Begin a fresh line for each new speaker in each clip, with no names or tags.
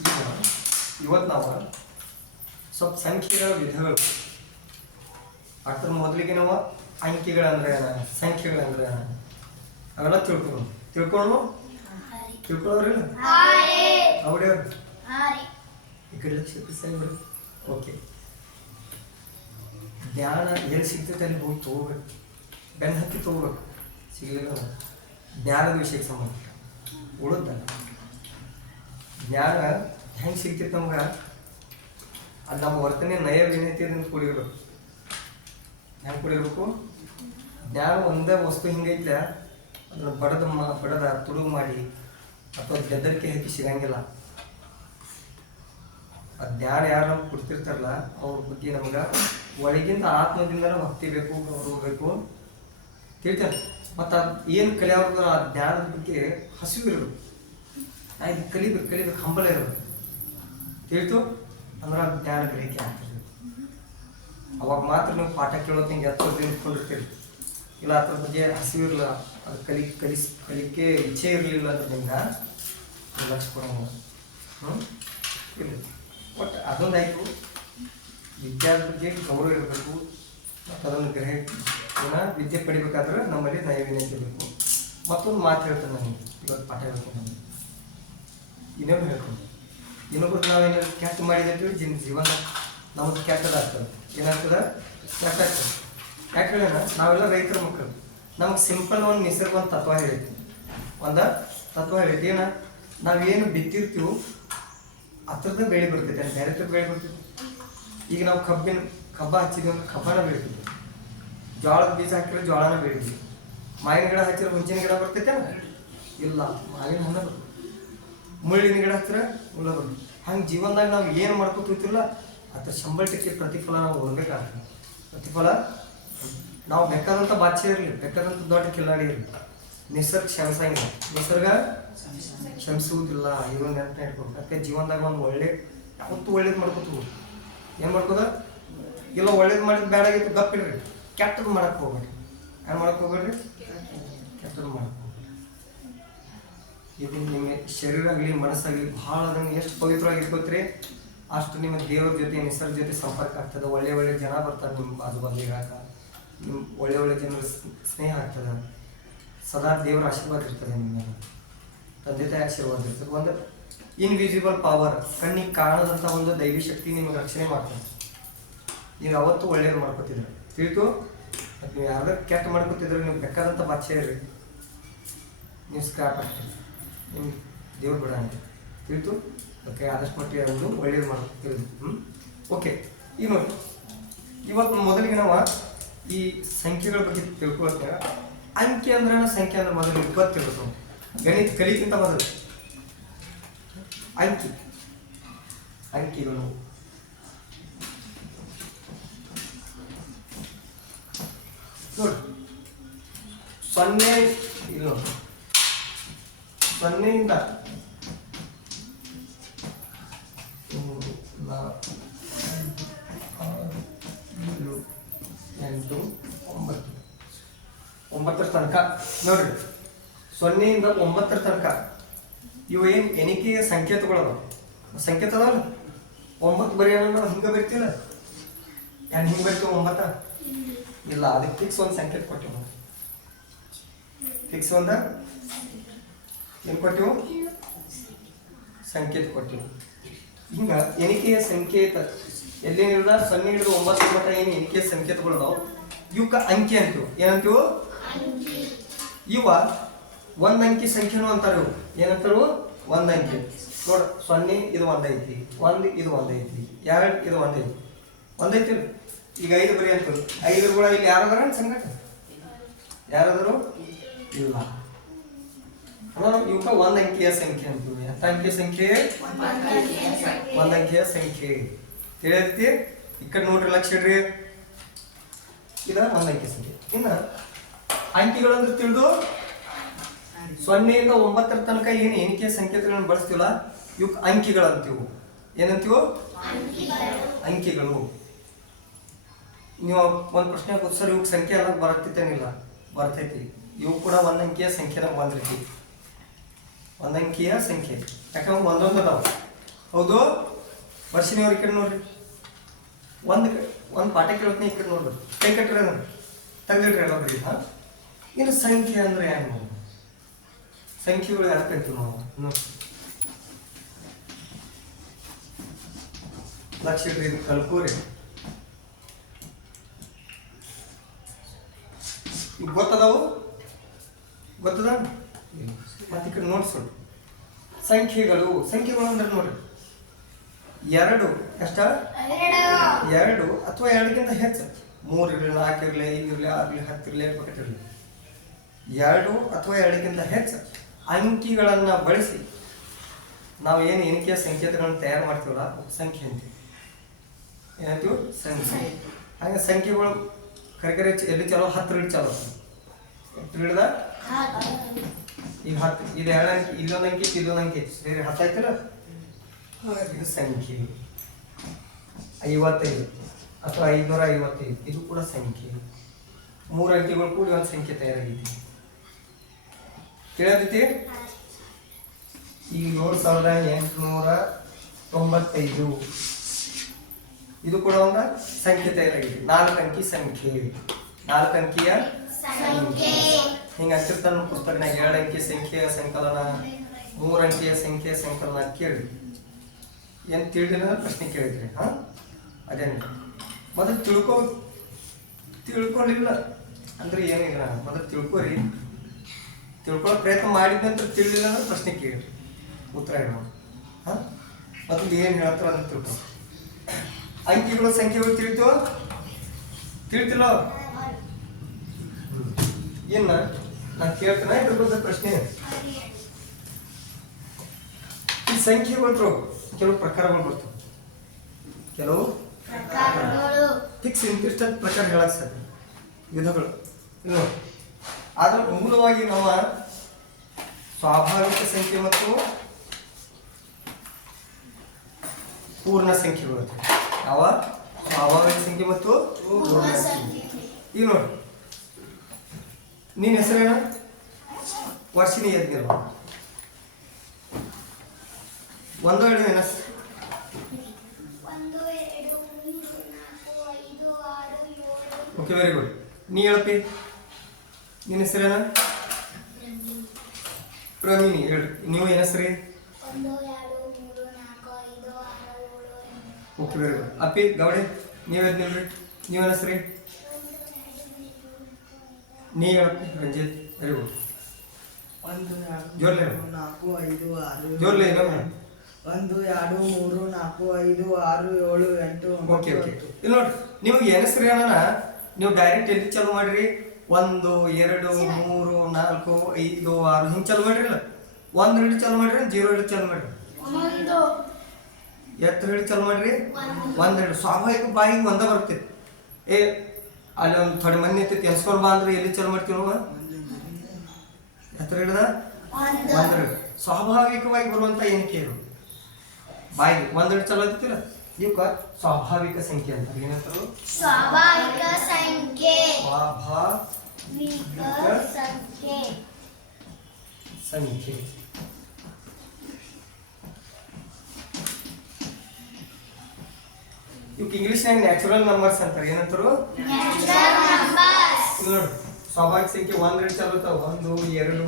ಈಗ ಇವತ್ತು ನಾವು ಸ್ವಲ್ಪ ಸಂಖ್ಯೆಗಳ ವಿಧಗಳು. ಅದ್ರ ಮೊದಲಿಗೆ ನಾವು ಅಂಕಿಗಳಂದ್ರೆ ಏನ ಸಂಖ್ಯೆಗಳಂದ್ರೆ ಏನ? ಅವೆಲ್ಲ ತಿಳ್ಕೊಂಡು ತಿಳ್ಕೊಳ್ಳು ತಿಳ್ಕೊಳ್ಳೋರಿಲ್ಲ ಅವ್ರೇ ಈ ಕಡೆ ಲಕ್ಷ ಓಕೆ. ಜ್ಞಾನ ಎಲ್ಲಿ ಸಿಗ್ತೈತೆ ಅಲ್ಲಿ ಹೋಗಿ ತಗೋಬೇಕು. ಬೆನ್ನ ಹತ್ತಿ ತಗೋಬೇಕು. ಸಿಗಲಿಲ್ಲ ಧ್ಯಾನದ ಜ್ಞಾನದ ವಿಷಯಕ್ಕೆ ಸಂಬಂಧ ಉಳಿದಲ್ಲ ಜ್ಞಾನ ಹೆಂಗೆ ಸಿಗ್ತೈತೆ ನಮ್ಗೆ? ಅದು ನಮ್ಮ ವರ್ತನೆ ನಯ ವಿನಯತೆಯಿಂದ ಕೂಡಿರ್ಬೇಕು. ಹೆಂಗೆ ಕೂಡಿರ್ಬೇಕು? ಜ್ಞಾನ ಒಂದೇ ವಸ್ತು ಹಿಂಗೈತ್ಲ ಅದನ್ನು ಬಡದ ಮಾ, ಬಡದ ತುಡುಗು ಮಾಡಿ ಅಥವಾ ಗೆದ್ದರಿಕೆ ಹಾಕಿ ಸಿಗಂಗಿಲ್ಲ. ಆ ಜ್ಞಾನ ಯಾರು ನಮ್ಗೆ ಕೊಡ್ತಿರ್ತಾರಲ್ಲ, ಅವ್ರ ಬಗ್ಗೆ ನಮ್ಗೆ ಒಳಗಿಂದ ಆತ್ಮದಿಂದ ಭಕ್ತಿ ಬೇಕು, ಗೌರವ ಬೇಕು. ತಿಳ್ತಾರೆ ಮತ್ತು ಅದು ಏನು ಕಲಿಯೋದ್ರ ಆ ಜ್ಞಾನದ ಬಗ್ಗೆ ಹಸಿವು ಇರಬೇಕು ಇದು ಕಲಿಬೇಕು ಕಲಿಬೇಕು, ಹಂಬಲ ಇರಬೇಕು. ತಿಳಿತು? ಅಂದ್ರೆ ಜ್ಞಾನ ಗ್ರಹಿಕೆ ಆಗ್ತಿರ್ತದೆ ಅವಾಗ ಮಾತ್ರ ನೀವು ಪಾಠ ಕೇಳೋದು ಹಿಂಗೆ ಎತ್ತರ ನಿಂತ್ಕೊಂಡಿರ್ತೀರಿ ಇಲ್ಲ, ಅದ್ರ ಬಗ್ಗೆ ಹಸಿವು ಇರಲ್ಲ ಅದು ಕಲಿ, ಕಲಿಸ್, ಕಲಿಕೆ ಇಚ್ಛೆ ಇರಲಿಲ್ಲ ಅಂದ್ರಿಂದ ಲಕ್ಷ ಕೊಡೋಂಗಿಲ್ಲ ಹ್ಞೂ ಇಲ್ಲ. ಬಟ್ ಅದೊಂದಾಯಿತು. ವಿದ್ಯಾದ ಬಗ್ಗೆ ಗೌರವ ಇರಬೇಕು. ಮತ್ತು ಅದನ್ನು ಗ್ರಹ ವಿದ್ಯೆ ಪಡಿಬೇಕಾದ್ರೆ ನಮ್ಮಲ್ಲಿ ನೈವಿನ್ಯತೆ ಬೇಕು. ಮತ್ತೊಂದು ಮಾತು ಹೇಳ್ತೇನೆ ನಾನು ಇವತ್ತು ಪಾಠ ಹೇಳ್ತೇನೆ ನಾನು. ಇನ್ನೊಂದು ಹೇಳ್ಕೊಂಡು. ಇನ್ನೊಬ್ರು ನಾವೇನು ಕೆಟ್ಟ ಮಾಡಿದ್ರೆ ಜನ ಜೀವನ ನಮಗೆ ಕೆಟ್ಟದಾಗ್ತದೆ ಏನಾಗ್ತದೆ? ಕೆಟ್ಟ ಆಗ್ತದೆ. ಯಾಕೆ ನಾವೆಲ್ಲ ರೈತರ ಮಕ್ಕಳು. ನಮ್ಗೆ ಸಿಂಪಲ್ ಒಂದು ನಿಸರ್ಗ ಒಂದು ತತ್ವ ಹೇಳೈತಿ ಒಂದು ತತ್ವ ಹೇಳೈತಿ ಏನ? ನಾವೇನು ಬಿತ್ತಿರ್ತೀವೋ ಹತ್ರದ ಬೆಳೆ ಬರ್ತೈತೆ. ಅಂತ ಥರದ ಬೆಳೆ ಬರ್ತೈತೆ. ಈಗ ನಾವು ಕಬ್ಬಿನ, ಕಬ್ಬ ಹಚ್ಚಿದ್ವಿ ಅಂದ್ರೆ ಕಬ್ಬನ ಬೆಳಿತೀವಿ. ಜೋಳದ ಬೀಜ ಹಾಕಿದ್ರೆ ಜೋಳನ ಬೆಳಿತೀವಿ. ಮಾವಿನ ಗಿಡ ಹಚ್ಚಿದ್ರೆ ಮುಂಚಿನ ಗಿಡ ಬರ್ತೈತೆ ಇಲ್ಲ. ಮಾವಿನ ಹಣ್ಣು ಬರ್ತೈತೆ. ಮುಳ್ಳಿನ ಗಿಡ ಹತ್ರ ಬರ್ತೈತೆ ಹಂಗೆ ಜೀವನದಾಗ ನಾವು ಏನು ಮಾಡ್ಕೊತ ಹೋಗ್ತಿಲ್ಲ ಅದ್ರ ಸಂಬಳಕ್ಕೆ ಪ್ರತಿಫಲ ನಾವು ಹೋಗ್ಬೇಕಾಗ್ತದೆ ಪ್ರತಿಫಲ, ನಾವು ಬೇಕಾದಂಥ ಬಾಚ್ಯ ಇರಲಿ ಬೇಕಾದಂಥ ದೊಡ್ಡ ಕಿಲ್ಲಾಡಿ ಇರಲಿ. ನಿಸರ್ಗ ಕ್ಷಮಿಸಂಗಿಲ್ಲ ನಿಸರ್ಗ ಕ್ಷಮಿಸುವುದಿಲ್ಲ ಇವನ್ ನೆನಪು ಇಟ್ಕೊಂಡು ಅದಕ್ಕೆ ಜೀವನದಾಗ ಒಂದು ಒಳ್ಳೆ, ಯಾವತ್ತು ಒಳ್ಳೇದು ಮಾಡ್ಕೊತ ಹೋಗ್ರಿ ಏನು ಮಾಡ್ಕೋದ ಇಲ್ಲ ಒಳ್ಳೇದು ಮಾಡಿದ್ ಬೇಡ ಆಗಿತ್ತು ಗಪ್ಪಿಡ್ರಿ. ಕೆಟ್ಟದ್ದು ಮಾಡಕ್ಕೆ ಹೋಗ್ಬೇಡಿ ಏನು ಮಾಡಕ್ಕೆ ಹೋಗ್ಬೇಡ್ರಿ? ಕೆಟ್ಟದ್ದು ಮಾಡಕ್ಕೆ ಇದು ನಿಮ್ಮ ಶರೀರ ಆಗಲಿ ಮನಸ್ಸಾಗಲಿ ಭಾಳ ಅದನ್ನು ಎಷ್ಟು ಪವಿತ್ರವಾಗಿ ಇಟ್ಕೋತೀರಿ ಅಷ್ಟು ನಿಮ್ಮ ದೇವ್ರ ಜೊತೆ ನಿಸರ್ಗ ಜೊತೆ ಸಂಪರ್ಕ ಆಗ್ತದೆ. ಒಳ್ಳೆ ಒಳ್ಳೆ ಜನ ಬರ್ತಾರೆ ನಿಮ್ಮ ಬಾಜು ಇರಾಕ ನಿಮ್ಮ ಒಳ್ಳೆ ಒಳ್ಳೆ ಜನರ ಸ್ನೇಹ ಆಗ್ತದೆ. ಸದಾ ದೇವರ ಆಶೀರ್ವಾದ ಇರ್ತದೆ ನಿಮ್ಮ ತಂದೆ ತಾಯಿ ಆಶೀರ್ವಾದ ಇರ್ತದೆ. ಒಂದು ಇನ್ವಿಸಿಬಲ್ ಪವರ್ ಕಣ್ಣಿಗೆ ಕಾಣದಂಥ ಒಂದು ದೈವಿ ಶಕ್ತಿ ನಿಮಗೆ ರಕ್ಷಣೆ ಮಾಡ್ತದೆ. ನೀವು ಯಾವತ್ತೂ ಒಳ್ಳೇದು ಮಾಡ್ಕೋತಿದ್ರೆ ತಿಳಿತು? ನೀವು ಯಾರ್ದಾರು ಕೆಟ್ಟ ಮಾಡ್ಕೋತಿದ್ರೆ ನೀವು ಬೇಕಾದಂಥ ಭಾಷೆ ಇರ್ರಿ ನೀವು ಸ್ಕ್ರಾಪ್ ಆಗ್ತೀರಿ. ನಿಮ್ಗೆ ದೇವ್ರು ಬಿಡ ಅಂತ. ತಿಳಿತು? ಓಕೆ, ಆದಷ್ಟು ಮಟ್ಟಿಗೆ ಒಂದು ಒಳ್ಳೇದು ಮಾಡೋದು ತಿಳಿದು. ಹ್ಞೂ ಓಕೆ ಈ ನೋಡಿ. ಇವತ್ತು ಮೊದಲಿಗೆ ನಾವು ಈ ಸಂಖ್ಯೆಗಳ ಬಗ್ಗೆ ತಿಳ್ಕೊಳ್ತೇವೆ ಅಂಕೆ ಅಂದ್ರೆ ಸಂಖ್ಯೆ ಅಂದ್ರೆ ಮೊದಲು ಗೊತ್ತಿರುತ್ತೆ ಗಣಿತ ಕಲಿಕ್ಕಿಂತ ಮೊದಲು. ಅಂಕಿ. ಅಂಕಿಗಳು ನೋಡಿ. ಸೊನ್ನೆ ನೋಡಿ. ಸೊನ್ನೆಯಿಂದ. ಮೂರು ಎಂಟು ಒಂಬತ್ತು. ಒಂಬತ್ತರ ತನಕ. ನೋಡ್ರಿ. ಸೊನ್ನೆಯಿಂದ ಒಂಬತ್ತರ ತನಕ. ಇವು ಏನು ಎಣಿಕೆಯ ಸಂಕೇತಗಳವ? ಸಂಕೇತ ಅದಾವಲ್ಲ ಒಂಬತ್ತು ಬರೆಯೋಣ ನಾವು ಹಿಂಗೆ ಬರಿತೀವಲ್ಲ ಏನು ಹಿಂಗೆ ಬರಿತೀವಿ ಒಂಬತ್ತ? ಇಲ್ಲ, ಅದಕ್ಕೆ ಫಿಕ್ಸ್ ಒಂದು ಸಂಕೇತ ಕೊಟ್ಟಿವಿ ಫಿಕ್ಸ್ ಒಂದು? ಏನು ಕೊಟ್ಟಿವು ಸಂಕೇತ ಕೊಟ್ಟಿವು ಹಿಂಗ ಎಣಿಕೆಯ ಸಂಕೇತ ಎಲ್ಲಿಂದ ಸೊನ್ನೆ ಹಿಡಿದು ಒಂಬತ್ತು ಮಟ್ಟ ಏನು ಎಣಿಕೆಯ ಸಂಕೇತಗಳು ಅದಾವ? ಇವಕ್ಕ ಅಂಕಿ ಅಂತೀವಿ. ಏನಂತೀವು? ಇವ ಒಂದ್ ಅಂಕಿ ಸಂಖ್ಯೆನೂ ಅಂತಾರ ಏನಂತಾರು? ಒಂದ್ ಅಂಕಿ. ನೋಡ, ಸೊನ್ನೆ ಇದು ಒಂದೈತಿ ಐತಿ, ಒಂದ್ ಇದು ಒಂದೈತಿ ಐತಿ, ಎರಡ್ ಇದು ಒಂದೈತಿ ಒಂದ್ ಐತಿ ಈಗ ಐದು ಬರಿ ಅಂತ ಐದು ಕೂಡ ಇಲ್ಲಿ ಯಾರಾದ್ರ? ಸಂಗಟ ಯಾರಾದರೂ? ಇಲ್ಲ. ಇವಕ್ಕ ಒಂದ್ ಅಂಕಿಯ ಸಂಖ್ಯೆ ಅಂತೀವಿ ಎಂತ ಅಂಕಿಯ ಸಂಖ್ಯೆ ಒಂದ್ ಅಂಕಿಯ ಸಂಖ್ಯೆ ತಿಳಿಯತ್ತಿ? ಈ ಕಡೆ ನೋಡ್ರಿ ಲಕ್ಷ ಇಡ್ರಿ. ಇದ ಒಂದ್ ಅಂಕಿ ಸಂಖ್ಯೆ ಇನ್ನ ಅಂಕಿಗಳಂದ್ರೆ ತಿಳಿದು ಸೊನ್ನೆಯಿಂದ ಒಂಬತ್ತರ ತನಕ ಏನು ಎಣಿಕೆಯ ಸಂಕೇತಗಳನ್ನು ಬಳಸ್ತೀವಲ್ಲ ಇವಕ್ಕೆ ಅಂಕಿಗಳಂತೀವು. ಏನಂತೀವು? ಅಂಕಿಗಳು. ನೀವು ಒಂದು ಪ್ರಶ್ನೆ ಕೂತ್ ಸರ್ ಸಂಖ್ಯೆ ಎಲ್ಲ ಬರ್ತೈತೇನಿಲ್ಲ ಬರ್ತೈತಿ. ಇವು ಕೂಡ ಒಂದ್ ಅಂಕಿಯ ಬಂದಿರ್ತಿ. ಒಂದ್ ಅಂಕಿಯ ಸಂಖ್ಯೆ? ಯಾಕಂದ್ರೆ ಒಂದೊಂದು ಅದಾವ? ಹೌದು? ವರ್ಷಿನವ್ರ ಈ ಕಡೆ ನೋಡ್ರಿ. ಒಂದು ಒಂದು ಪಾಠ ಕೇಳ್ತೀನಿ ಈ ಕಡೆ ನೋಡ್ರಿ. ಕೈ ಕಟ್ಟಿರ ತೆಗ್ದಿಟ್ರಿ ಎಲ್ಲ ಬರೀ ಹಾಂ? ಇನ್ನು ಸಂಖ್ಯೆ ಅಂದ್ರೆ ಏನು ನಾವು ಸಂಖ್ಯೆಗಳು ಯಾಕೆ ಕಂತು ನಾವು ಲಕ್ಷ ಇಡ್ರಿ ಇದು ಕಲ್ಕೋರಿ ಈಗ ಗೊತ್ತದಾವು? ನೋಡ್ಸೋಣ ಸಂಖ್ಯೆಗಳು ಸಂಖ್ಯೆಗಳು ಅಂದ್ರೆ ನೋಡ್ರಿ. ಎರಡು ಎಷ್ಟ? ಎರಡು. ಅಥವಾ ಎರಡಕ್ಕಿಂತ ಹೆಚ್ಚು. ಮೂರು ಇರಲಿ ನಾಲ್ಕು ಇರಲಿ ಐದು ಇರಲಿ ಆರು ಇರಲಿ ಹತ್ತು ಇರಲಿ ಇರಲಿ. ಎರಡು ಅಥವಾ ಎರಡಕ್ಕಿಂತ ಹೆಚ್ಚು ಅಂಕಿಗಳನ್ನು ಬಳಸಿ ನಾವು ಏನು ಎಣಿಕೆಯ ಸಂಕೇತಗಳನ್ನು ತಯಾರು ಮಾಡ್ತೀವಲ್ಲ ಸಂಖ್ಯೆ ಅಂತ ಏನಂತೀವಿ? ಸಂಖ್ಯೆ. ಹಾಗೆ ಸಂಖ್ಯೆಗಳು ಕರೆ ಚ- ಎಲ್ಲಿ ಚಲೋ? ಹತ್ತು ಹಿಡಿದು ಚಲೋ. ಹತ್ತು ಹಿಡ್ದ? ಈಗ ಹತ್ತು ಇದು ಎರಡು ಅಂಕಿ ಇಲ್ಲೊಂದು ಅಂಕಿ ಇಲ್ಲೊಂದು ಅಂಕಿ. ಸೇರಿ, ಹತ್ತು ಆಯ್ತಲ್ಲ? ಇದು ಸಂಖ್ಯೆ. ಐವತ್ತೈದು. ಅಥವಾ ಐದುನೂರ ಐವತ್ತೈದು. ಇದು ಕೂಡ ಸಂಖ್ಯೆ. ಮೂರು ಅಂಕಿಗಳು ಕೂಡಿ ಒಂದು ಸಂಖ್ಯೆ ತಯಾರಾಗೈತಿ ಕೇಳತೈತಿ ಈಗ ಏಳು ಸಾವಿರದ ಎಂಟುನೂರ ತೊಂಬತ್ತೈದು. ಇದು ಕೂಡ ಒಂದು ಸಂಖ್ಯೆ ತಯಾರಾಗಿದೆ. ನಾಲ್ಕು ಅಂಕಿ ಸಂಖ್ಯೆ. ನಾಲ್ಕು ಅಂಕಿಯ ಸಂಖ್ಯೆ. ಹಿಂಗೆ ಹಚ್ಚಿರ್ತಾನ ಪುಸ್ತಕನಾಗ ಎರಡು ಅಂಕಿ ಸಂಖ್ಯೆಯ ಸಂಕಲನ, ಮೂರು ಅಂಕಿಯ ಸಂಖ್ಯೆಯ ಸಂಕಲನ ಕೇಳಿ ಏನು ತಿಳಿದಿಲ್ಲ ಪ್ರಶ್ನೆ ಕೇಳಿದ್ರಿ, ಹಾಂ? ಅದೇನು ಮೊದಲು ತಿಳ್ಕೊ ತಿಳ್ಕೊಂಡಿಲ್ಲ ಅಂದ್ರೆ ಏನಿಲ್ಲ ಮೊದಲು ತಿಳ್ಕೊರಿ. ತಿಳ್ಕೊಳ್ಳೋ ಪ್ರಯತ್ನ ಮಾಡಿದ್ನಂತ ನಂತರ ತಿಳಿಲಿಲ್ಲ ಅಂದ್ರೆ ಪ್ರಶ್ನೆ ಕೇಳಿ ಉತ್ತರ ಹೇಳೋ ಹಾಂ? ಮೊದಲು ಏನು ಹೇಳ್ತಾರೋ ಅದನ್ನು ತಿಳ್ಕೊ. ಅಂಕಿಗಳು, ಸಂಖ್ಯೆಗಳು ತಿಳಿತು ತಿಳಿತಿಲ್ಲ ಏನ ನಾನು ಕೇಳ್ತೇನೆ ಇದ್ರ ಬಗ್ಗೆ ಪ್ರಶ್ನೆ? ಈ ಸಂಖ್ಯೆಗಳು ಕೆಲವು ಪ್ರಕಾರಗಳು ಬರ್ತವೆ. ಕೆಲವು ಫಿಕ್ಸ್ ಇಂತಿಷ್ಟ ಪ್ರಕಾರ ಹೇಳಕ್ ಸಾಧ್ಯ. ವಿಧಗಳು ಆದ್ರೆ ಮೂಲವಾಗಿ ನಾವು ಸ್ವಾಭಾವಿಕ ಸಂಖ್ಯೆ ಮತ್ತು ಪೂರ್ಣ ಸಂಖ್ಯೆಗಳು ಅವ ಯಾವ? ಸ್ವಾಭಾವಿಕ ಸಂಖ್ಯೆ ಮತ್ತು ಪೂರ್ಣ ಸಂಖ್ಯೆ. ಈಗ ನೋಡಿ. ನಿನ್ನ ಹೆಸರೇನು ವರ್ಷಿನಿ ಎದ್ದಿಲ್ಲ ಒಂದು ಎರಡು
ಏಳು.
ಓಕೆ ವೆರಿ ಗುಡ್ ನೀ ಹೇಳಪ್ಪಿ ನಿನ್ನ ಹೆಸರೇನ ಪ್ರಮೀನಿ ಹೇಳಿ. ನೀವು ಏನ ಹೆಸರಿ? ಓಕೆ ವೆರಿ ಗುಡ್ ಅಪ್ಪಿ ಗೌಡಿ ನೀವು ಎದ್ದಿಲ್ರಿ ನೀವು ಹೆಸರಿ? ನೀ ಹೇಳಪ್ಪಿ ರಂಜಿತ್ ವೆರಿ
ಒಂದು ಎರಡು
ಜೋರ್ಲೆ ಹೇಳು.
ಮೂರು, ನಾಲ್ಕು ಐದು ಆರು
ಜೋರ್ಲೆ ಇನ್ನೊಮ್ಮೆ
ಒಂದು ಎರಡು ಮೂರು ನಾಲ್ಕು ಐದು ಆರು ಏಳು ಎಂಟು
ಓಕೆ
ಒಂಬತ್ತು
ಓಕೆ
ಹತ್ತು.
ಇಲ್ಲಿ ನೋಡ್ರಿ ನಿಮಗೆ ಎನಿಸ್ರಿ ಅಣ್ಣ ನೀವು ಡೈರೆಕ್ಟ್ ಎಲ್ಲಿ ಚಾಲು ಮಾಡ್ರಿ? ಒಂದು ಎರಡು ಮೂರು ನಾಲ್ಕು ಐದು ಆರು ಹಿಂಗೆ ಚಾಲು ಮಾಡ್ರಿಲ್ಲ ಒಂದು ಹಿಡಿ ಚಾಲು ಮಾಡ್ರಿ ಜೀರೋ ಹಿಡಿ ಚಾಲು ಮಾಡ್ರಿ.
ಒಂದು.
ಎತ್ತರ ಹಿಡಿ ಚಾಲು ಮಾಡ್ರಿ? ಒಂದು. ಹಿಡಿ ಸ್ವಾಭಾವಿಕ ಬಾಯಿಗೆ ಒಂದ ಬರ್ತೈತಿ. ಏ ಅಲ್ಲಿ ಒಂದು ಥೋಡೆ ಮಂದಿ ಇರ್ತೈತಿ ಎನ್ಸ್ಕೊಂಡು ಬಾ ಅಂದ್ರೆ ಎಲ್ಲಿ ಚಲೋ ಮಾಡ್ತೀವಿ ನೋಡ. ಎತ್ತರ ಹಿಡ್ದ?
ಒಂದು.
ಒಂದು. ಸ್ವಾಭಾವಿಕವಾಗಿ ಬರುವಂತ ಏನ್ ಕೇಳು ಬಾಯಿ ಒಂದು ಚಲೋ ನೀವು ಇವಕ್ಕ ಸ್ವಾಭಾವಿಕ ಸಂಖ್ಯೆ ಅಂತ. ಏನಂತಾರು
ಸ್ವಾಭಾವಿಕ ಸಂಖ್ಯೆ.
ಸ್ವಾಭಾವಿಕ
ವಿಕ ಸಂಖ್ಯೆ.
ಸಂಖ್ಯೆ. ಇವಕ್ಕೆ ಇಂಗ್ಲಿಷ್ನಾಗ ನ್ಯಾಚುರಲ್ ನಂಬರ್ಸ್ ಅಂತಾರೆ. ಏನಂತಾರು? ನೋಡ್. ಸ್ವಾಭಾವಿಕ ಸಂಖ್ಯೆ ಒಂದ್ ಎರಡು ಚಾಲು ಒಂದು ಎರಡು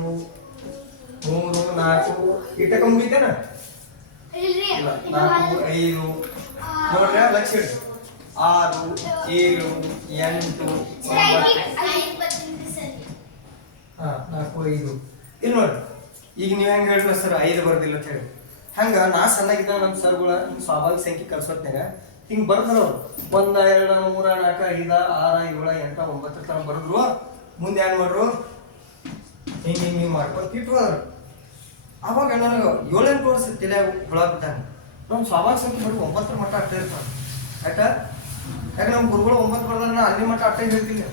ಮೂರು ನಾಲ್ಕು. ಇಟ್ಟಕ ಮುಗಿತೇನ? ನಾಲ್ಕು ಐದು. ನೋಡ್ರ ಲಕ್ಷ ಇಡ್ರಿ ಆರು ಏಳು ಎಂಟು. ಹಾ ನಾಲ್ಕು ಐದು. ಇಲ್ಲಿ ನೋಡ್ರಿ ಈಗ ನೀವು ಹೆಂಗೆ ಹೇಳ್ರಿ ಸರ್? ಐದು ಬರ್ದಿಲ್ಲ ಅಂತ ಹೇಳಿ. ಹಂಗ ನಾ ಸಣ್ಣಗಿದ್ದಾಗ ನಮ್ಮ ಸರ್ಗಳ ಸ್ವಾಭಾವಿಕ ಸಂಖ್ಯೆ ಕಲ್ಸೋತ್ನಾಗ ಹಿಂಗೆ ಬರ್ದ್ರು ಒಂದ, ಎರಡು, ಮೂರ, ನಾಲ್ಕು, ಐದ, ಆರ, ಏಳ, ಎಂಟ ಒಂಬತ್ತರ ತನಕ ಬರೆದ್ರು. ಮುಂದೆ ಏನು ಮಾಡ್ರು? ಹಿಂಗೆ ಹಿಂಗೆ ಹಿಂಗೆ ಮಾಡ್ಕೊಂಡು ಇಟ್ಟು ಹೋದ್ರು ಅವಾಗ ನನಗೆ ಏಳೆಂಟು ವರ್ಷ ತಲೆ ಹುಳ ಬಿದ್ದಂಗೆ ನಮ್ಮ ಸ್ವಾಭಾವಿಕ ಸಂಖ್ಯೆ ಬರೀ ಒಂಬತ್ತರ ಮಟ್ಟ ಆಗ್ತಾ ಇರ್ತಾರೆ ಯಾಕ ಯಾಕೆ ನಮ್ಮ ಗುರುಗಳು ಒಂಬತ್ತು ಬರ್ದಾಗ ನಾನು ಅಲ್ಲಿ ಮಟ್ಟ ಅಟ್ಟೆ ಹೇಳ್ತೀನಿ.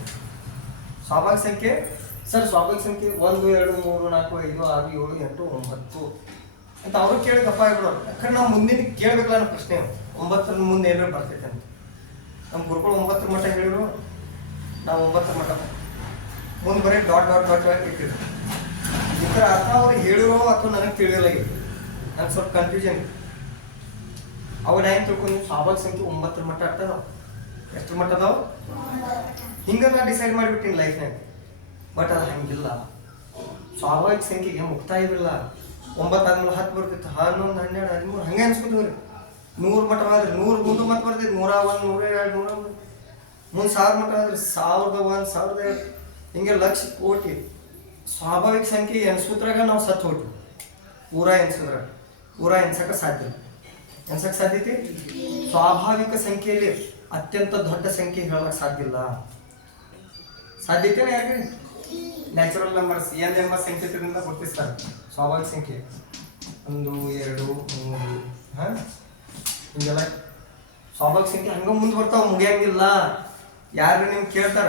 ಸ್ವಾಭಾವಿಕ ಸಂಖ್ಯೆ? ಸರ್ ಸ್ವಾಭಾವಿಕ ಸಂಖ್ಯೆ ಒಂದು, ಎರಡು, ಮೂರು, ನಾಲ್ಕು, ಐದು, ಆರು, ಏಳು, ಎಂಟು, ಒಂಬತ್ತು. ಅಂತ ಅವರು ಕೇಳಿದಪ್ಪ ಆಗ್ಬಿಡೋರು ಯಾಕಂದ್ರೆ ನಾವು ಮುಂದಿನ ಕೇಳಬೇಕಲ್ಲ ಪ್ರಶ್ನೆ. ಒಂಬತ್ತರ ಮುಂದೆ ಏನೋ ಬರ್ತೈತೆ ಅಂತ. ನಮ್ಮ ಗುರುಗಳು ಒಂಬತ್ತರ ಮಟ್ಟ ಹೇಳಿದ್ರು, ನಾವು ಒಂಬತ್ತರ ಮಟ್ಟ ಮುಂದೆ ಬರೀ ಡಾಟ್ ಡಾಟ್ ಡಾಟ್ ಇಟ್ಟಿದ್ರು. ಇದರ ಅರ್ಥ ಅವ್ರು ಹೇಳಿರೋ ಅಥವಾ ನನಗೆ ತಿಳಿಯಲ್ಲ ಇದು ನಂಗೆ ಸ್ವಲ್ಪ ಕನ್ಫ್ಯೂಷನ್ ಅವನ ಏನು ತಿಳ್ಕೊಂಡು? ಸಾವಲ್ ಸಂಖ್ಯೆ ಒಂಬತ್ತರ ಮಟ್ಟ ಅರ್ಥ ಅದಾವ. ಎಷ್ಟ್ರ ಮಟ್ಟ ಅದಾವ? ಹಿಂಗೆ ನಾ ಡಿಸೈಡ್ ಮಾಡಿಬಿಟ್ಟಿನಿ ಲೈಫ್ನಾಗ ಬಟ್ ಅದು ಹಂಗಿಲ್ಲ. ಸ್ವಾಭಾವಿಕ ಸಂಖ್ಯೆಗೆ ಮುಕ್ತಾಯವಿಲ್ಲ. ಒಂಬತ್ತು ಆದ್ಮೇಲೆ ಹತ್ತು ಬರ್ತಿತ್ತು ಹನ್ನೊಂದು, ಹನ್ನೆರಡು, ಹದಿಮೂರು, ಹಂಗೆ ಅನ್ಸ್ಕೊತೀವ್ರಿ ನೂರು ಮಠ ಆದ್ರೆ ನೂರು ಮುಂದೆ ಮತ್ತೆ ಬರ್ತೈತಿ, ನೂರ ಒಂದು, ನೂರ ಎರಡು, ನೂರ ಮುಂದೆ ಸಾವಿರ ಮಠ ಆದ್ರೆ ಸಾವಿರದ ಒಂದು, ಸಾವಿರದ ಎರಡು. ಹಿಂಗೆ ಲಕ್ಷ ಕೋಟಿ. ಸ್ವಾಭಾವಿಕ ಸಂಖ್ಯೆ ಎನ್ಸೂತ್ರಾಗ ನಾವು ಸತ್ತು ಹೋಗ್ತೀವಿ. ಪೂರ ಎನ್ಸಿದ್ರ ಊರ ಎನ್ಸಕ್ಕೆ ಸಾಧ್ಯ ಎನ್ಸಕ್ ಎನ್ಸಕ್ಕೆ ಸಾಧ್ಯತೆ ಸ್ವಾಭಾವಿಕ ಸಂಖ್ಯೆಯಲ್ಲಿ ಅತ್ಯಂತ ದೊಡ್ಡ ಸಂಖ್ಯೆ ಹೇಳಕ್ ಸಾಧ್ಯ ಇಲ್ಲ. ಸಾಧ್ಯತೆನೇ ಯಾಕೆ ನ್ಯಾಚುರಲ್ ನಂಬರ್ಸ್ ಎನ್ ಎಂಬ ಸಂಖ್ಯೆಗಳಿಂದ ಗುರುತಿಸ್ತಾರೆ. ಸ್ವಾಭಾವಿಕ ಸಂಖ್ಯೆ. ಒಂದು, ಎರಡು, ಮೂರು, ಹಾಂ? ಹಿಂಗೆಲ್ಲ ಸ್ವಾಭಾವಿಕ ಸಂಖ್ಯೆ ಹಂಗ ಮುಂದೆ ಬರ್ತಾವ, ಮುಗಿಯಂಗಿಲ್ಲ. ಯಾರು ನಿಮ್ಗೆ ಕೇಳ್ತಾರ?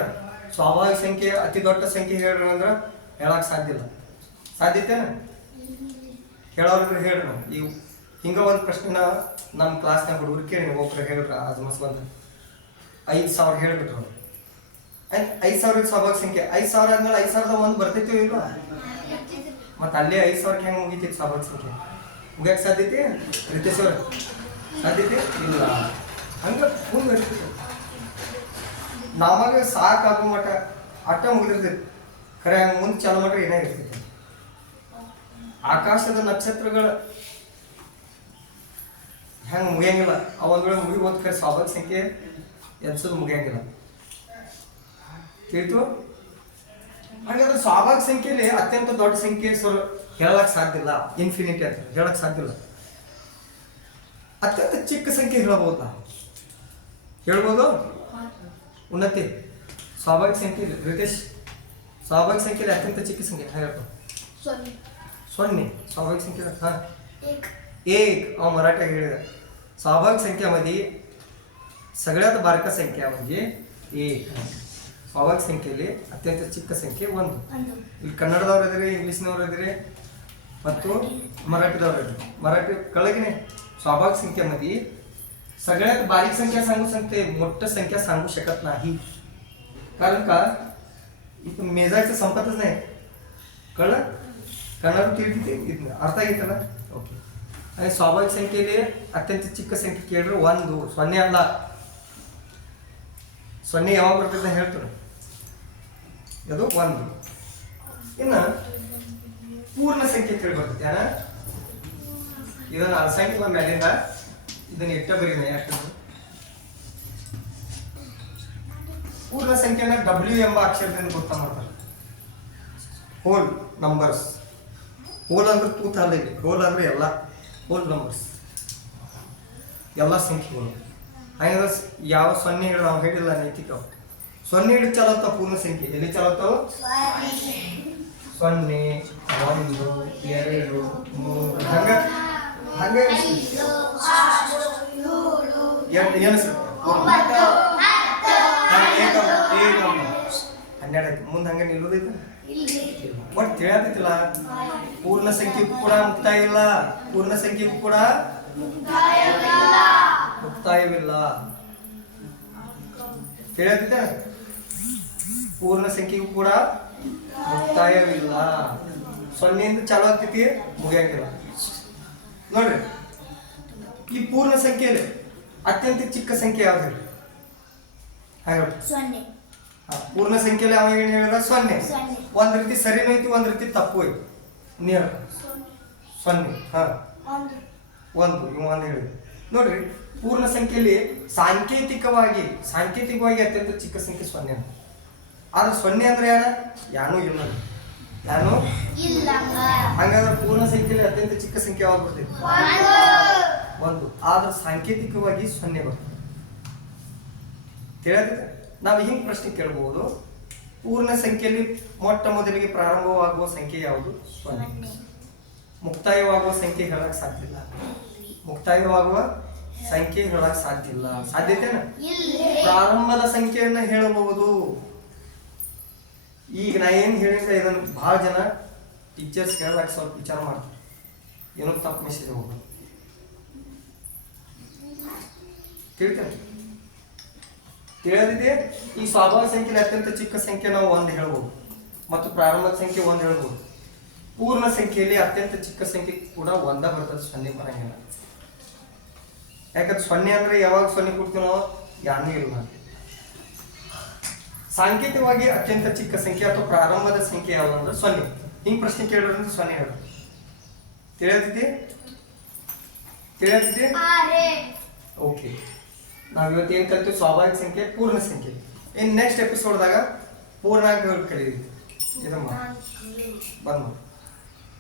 ಸ್ವಾಭಾವಿಕ ಸಂಖ್ಯೆ, ಅತಿ ದೊಡ್ಡ ಸಂಖ್ಯೆ ಹೇಳ್ರಿ ಅಂದ್ರೆ ಹೇಳಕ್ ಸಾಧ್ಯ ಇಲ್ಲ. ಸಾಧ್ಯತೆ ಹೇಳೋರು ಹೇಳ್ರಿ ನಾವು. ಈಗ ಹಿಂಗ ಒಂದು ಪ್ರಶ್ನೆನ ನಮ್ಮ ಕ್ಲಾಸ್ನಾಗ ಹುಡುಗರು ಕೇಳಿ ಒಬ್ರು ಹೇಳ್ರ ಅಜ್ಮಸ್ ಬಂದ. ಐದು ಸಾವಿರ ಹೇಳ್ಬಿಟ್ರು ಆಯ್ತು ಐದು ಸಾವಿರ ಸ್ವಾಭಾವಿಕ ಸಂಖ್ಯೆ? ಐದು ಸಾವಿರ ಆದ್ಮೇಲೆ ಐದು ಸಾವಿರದ ಒಂದು ಬರ್ತೈತೋ ಇಲ್ಲ ಮತ್ತೆ ಅಲ್ಲೇ ಐದು ಸಾವಿರಕ್ಕೆ ಹೆಂಗೆ ಮುಗಿತೈತಿ ಸ್ವಾಭಾವಿಕ ಸಂಖ್ಯೆ? ಮುಗಿಯಕ್ಕೆ ಸಾಧ್ಯತೆ ರಿತೇಶ್ ಅವ್ರ? ಸಾಧ್ಯತೆ ಇಲ್ಲ. ಹಂಗ ಮುಂದುವರಿತೈತಿ ನಮಗೆ ಸಾಕಾಗೋ ಮಟ ಅಟ್ಟ ಮುಗಿದಿರ್ತೈತಿ ಖರೆ ಹಂಗೆ ಮುಂದೆ ಚಾಲು ಮಾಡ್ರೆ ಇರ್ತೈತಿ ಆಕಾಶದ ನಕ್ಷತ್ರಗಳ ಹೆಂಗೆ ಮುಗಿಯಂಗಿಲ್ಲ. ಅವ ಒಂದ್ ವೇಳೆ ಮುಗಿ ಹೋದ್ ಖರೆ ಸ್ವಾಭಾವಿಕ ಸಂಖ್ಯೆ ಎನ್ಸೋದು ಮುಗಿಯಂಗಿಲ್ಲ. ತಿಳಿತು ಹಾಗಾದ್ರೆ ಸ್ವಾಭಾವಿಕ ಸಂಖ್ಯೆಯಲ್ಲಿ ಅತ್ಯಂತ ದೊಡ್ಡ ಸಂಖ್ಯೆ ಸರ್ ಹೇಳಕ್ ಸಾಧ್ಯ ಇಲ್ಲ. ಇನ್ಫಿನಿಟಿ ಅಂತ ಹೇಳಕ್ ಸಾಧ್ಯ ಇಲ್ಲ. ಅತ್ಯಂತ ಚಿಕ್ಕ ಸಂಖ್ಯೆ ಹೇಳಬಹುದು ನಾವು ಹೇಳ್ಬೋದು? ಉನ್ನತಿ. ಸ್ವಾಭಾವಿಕ ಸಂಖ್ಯೆ ಇಲ್ಲ ಬ್ರಿಟಿಷ್ ಸ್ವಾಭಾವಿಕ ಸಂಖ್ಯೆ ಅತ್ಯಂತ ಚಿಕ್ಕ ಸಂಖ್ಯೆ. ಹೇಳ್ಬೋದು
ಸೊನ್ನೆ.
ಸ್ವಾಭಾವಿಕ ಸಂಖ್ಯೆ
ಹಾಂ.
ಏಕ್. ಅವ ಮರಾಠಿ ಹೇಳಿದ. ಸ್ವಾಭಾವಿಕ ಸಂಖ್ಯೆ संख्यामध्ये सगळ्यात बारका ಸಂಖ್ಯೆ म्हणजे ಏ ಸ್ವಾಭಾವಿಕ ಸಂಖ್ಯೆಯಲ್ಲಿ ಅತ್ಯಂತ ಚಿಕ್ಕ ಸಂಖ್ಯೆ ಒಂದು. ಇಲ್ಲಿ ಕನ್ನಡದವ್ರು ಇದ್ರಿ ಇಂಗ್ಲೀಷ್ನವ್ರು ಇದ್ರೆ ಮತ್ತು ಮರಾಠಿದವ್ರು ಇದ್ರೆ ಮರಾಠಿ ಕೆಳಗಿನೇ. स्वाभाविक संख्येमध्ये सगळ्यात बारीक संख्या सांगू शकते मोठं संख्या सांगू शकत नाही कारण का इथं मेजायचं संपतच नाही कळलं ಕನ್ನಡ ತಿಳಿತೈತಿ ಇದನ್ನ ಅರ್ಥ ಆಗೈತಲ್ಲ ಓಕೆ ಹಾಗೆ ಸ್ವಾಭಾವಿಕ ಸಂಖ್ಯೆಯಲ್ಲಿ ಅತ್ಯಂತ ಚಿಕ್ಕ ಸಂಖ್ಯೆ ಕೇಳಿದ್ರೆ ಒಂದು ಸೊನ್ನೆ ಅಲ್ಲ ಸೊನ್ನೆ ಯಾವಾಗ ಬರ್ತೈತೆ ಹೇಳ್ತಾರೆ ಅದು ಒಂದು ಇನ್ನು ಪೂರ್ಣ ಸಂಖ್ಯೆ ಕೇಳಿ ಬರ್ತೈತೆ ಅಣ್ಣ ಇದನ್ನ ಅಲ್ಸಂಖ್ಯೆಲ್ಲ ಮೇಲಿಂದ ಇದನ್ನ ಇಟ್ಟ ಬರೀನ ಯಾಕೆ ಪೂರ್ಣ ಸಂಖ್ಯೆನ ಡಬ್ಲ್ಯೂ ಎಂಬ ಅಕ್ಷರದಿಂದ ಗೊತ್ತ ಮಾಡ್ತಾರೆ. ಹೋಲ್ ನಂಬರ್ಸ್ ಹೋಲ್ ಅಂದ್ರೆ ತೂತ ಅಲ್ಲ ಇದೆ ಹೋಲ್ ಅಂದ್ರೆ ಎಲ್ಲ. ಹೋಲ್ ನಂಬರ್ಸ್ ಎಲ್ಲ ಸಂಖ್ಯೆಗಳು. ಹಾಗಾದ್ರೆ ಯಾವ ಸೊನ್ನೆ ಹಿಡಿದು ನಾವು ಹೇಳಿಲ್ಲ ನೈತಿಕ ಸೊನ್ನೆ ಹಿಡಿದು ಚಲತ್ತಾವ ಪೂರ್ಣ ಸಂಖ್ಯೆ. ಎಲ್ಲಿ ಚಲತ್ತಾವ ಸೊನ್ನೆ ಒಂದು ಎರಡು ಮೂರು. ಹಂಗ ಹಂಗ
ಎಂಟು ಹತ್ತು
ಹನ್ನೆರಡು ಆಯ್ತು. ಮುಂದೆ ಹಂಗೆ ನಿಲ್ಲೋದೈತೆ? ಬಟ್ ತಿಳಿಯತೈತಿಲ್ಲ ಪೂರ್ಣ ಸಂಖ್ಯೆ ಕೂಡ ಮುಕ್ತಾಯ ಇಲ್ಲ. ಪೂರ್ಣ ಸಂಖ್ಯೆ ಕೂಡ ಮುಕ್ತಾಯವಿಲ್ಲ. ತಿಳಿಯತೈತೆ ಪೂರ್ಣ ಸಂಖ್ಯೆಗೂ ಕೂಡ ಮುಕ್ತಾಯವಿಲ್ಲ. ಸೊನ್ನೆಯಿಂದ ಚಾಲು ಆಗ್ತೈತಿ ಮುಗಿಯಂಗಿಲ್ಲ. ನೋಡ್ರಿ. ಈ ಪೂರ್ಣ ಸಂಖ್ಯೆಯಲ್ಲಿ ಅತ್ಯಂತ ಚಿಕ್ಕ ಸಂಖ್ಯೆ ಯಾವ್ದು ಹೇಳಿ? ಹಾಗೆ
ಸೊನ್ನೆ.
ಪೂರ್ಣ ಸಂಖ್ಯೆಯಲ್ಲಿ ಅವ ಏನು ಹೇಳಿದ ಸೊನ್ನೆ. ಒಂದ್ ರೀತಿ ಸರಿನೂ ಐತಿ ಒಂದ್ ರೀತಿ ತಪ್ಪು ಐತಿ ನೀರ ಸೊನ್ನೆ. ಹಾ.
ಒಂದು.
ಇವ ಒಂದು ಹೇಳಿದ ನೋಡ್ರಿ ಪೂರ್ಣ ಸಂಖ್ಯೆಯಲ್ಲಿ ಸಾಂಕೇತಿಕವಾಗಿ ಸಾಂಕೇತಿಕವಾಗಿ ಅತ್ಯಂತ ಚಿಕ್ಕ ಸಂಖ್ಯೆ ಸೊನ್ನೆ ಆದ್ರೆ ಸೊನ್ನೆ ಅಂದ್ರೆ ಯಾರ? ಯಾನೂ ಇಲ್ಲ.
ಇಲ್ಲ.
ಹಂಗಾದ್ರೆ ಪೂರ್ಣ ಸಂಖ್ಯೆಯಲ್ಲಿ ಅತ್ಯಂತ ಚಿಕ್ಕ ಸಂಖ್ಯೆ ಯಾವಾಗ ಬರ್ತೈತಿ
ಒಂದು.
ಒಂದು. ಆದ್ರೆ ಸಾಂಕೇತಿಕವಾಗಿ ಸೊನ್ನೆ ಬರ್ತದೆ. ಕೇಳಿದ್ರೆ ನಾವು ಹಿಂಗೆ ಪ್ರಶ್ನೆ ಕೇಳಬಹುದು ಪೂರ್ಣ ಸಂಖ್ಯೆಯಲ್ಲಿ ಮೊಟ್ಟ ಮೊದಲಿಗೆ ಪ್ರಾರಂಭವಾಗುವ ಸಂಖ್ಯೆ ಯಾವುದು? ಸೊನ್ನೆ.
ಸೊನ್ನೆ.
ಮುಕ್ತಾಯವಾಗುವ ಸಂಖ್ಯೆ ಹೇಳಕ್ ಸಾಧ್ಯ ಇಲ್ಲ. ಮುಕ್ತಾಯವಾಗುವ ಸಂಖ್ಯೆ ಹೇಳಕ್ ಸಾಧ್ಯ ಇಲ್ಲ. ಸಾಧ್ಯತೆನಾ? ಪ್ರಾರಂಭದ ಸಂಖ್ಯೆಯನ್ನ ಹೇಳಬಹುದು. ಈಗ ನಾ ಏನು ಹೇಳಿದ್ರೆ ಇದನ್ನು ಬಹಳ ಜನ ಟೀಚರ್ಸ್ ಹೇಳಕ್ ಸ್ವಲ್ಪ ವಿಚಾರ ಮಾಡ್ತಾರೆ. ಏನೋ ತಪ್ಪು ಮೆಸೇಜ್ ಹೋಗೋದು ತಿಳ್ತೇನೆ ತಿಳಿದಿದೆ ಈ ಸ್ವಾಭಾವಿಕ ಸಂಖ್ಯೆಯಲ್ಲಿ ಅತ್ಯಂತ ಚಿಕ್ಕ ಸಂಖ್ಯೆ ನಾವು ಒಂದು ಹೇಳ್ಬೋದು. ಮತ್ತು ಪ್ರಾರಂಭದ ಸಂಖ್ಯೆ ಒಂದು ಹೇಳ್ಬೋದು. ಪೂರ್ಣ ಸಂಖ್ಯೆಯಲ್ಲಿ ಅತ್ಯಂತ ಚಿಕ್ಕ ಸಂಖ್ಯೆ ಕೂಡ ಒಂದ ಬರ್ತದೆ, ಸೊನ್ನೆ ಬರಂಗಿಲ್ಲ. ಯಾಕಂದ್ರೆ ಸೊನ್ನೆ ಅಂದ್ರೆ ಯಾವಾಗ ಸೊನ್ನೆ ಕೊಡ್ತೀವೋ ನಾವು ಇಲ್ಲ ಸಾಂಕೇತಿಕವಾಗಿ ಅತ್ಯಂತ ಚಿಕ್ಕ ಸಂಖ್ಯೆ ಅಥವಾ ಪ್ರಾರಂಭದ ಸಂಖ್ಯೆ ಯಾವುದು ಅಂದ್ರೆ ಸೊನ್ನೆ. ಹಿಂಗೆ ಪ್ರಶ್ನೆ ಕೇಳೋದ್ರಿಂದ ಸೊನ್ನೆ ಹೇಳು. ತಿಳಿಯತ್ತಿದ್ದಿ?
ಆರೆ.
ಓಕೆ ನಾವು ಇವತ್ತು ಏನು ಕಲ್ತೀವಿ ಸ್ವಾಭಾವಿಕ ಸಂಖ್ಯೆ ಪೂರ್ಣ ಸಂಖ್ಯೆ. ಇನ್ನು ನೆಕ್ಸ್ಟ್ ಎಪಿಸೋಡ್ದಾಗ ಪೂರ್ಣಾಂಕಗಳು ಕಲಿಯಿರಿ ಇದಮ್ಮ ಬಂದ್ ಮಾಡಿ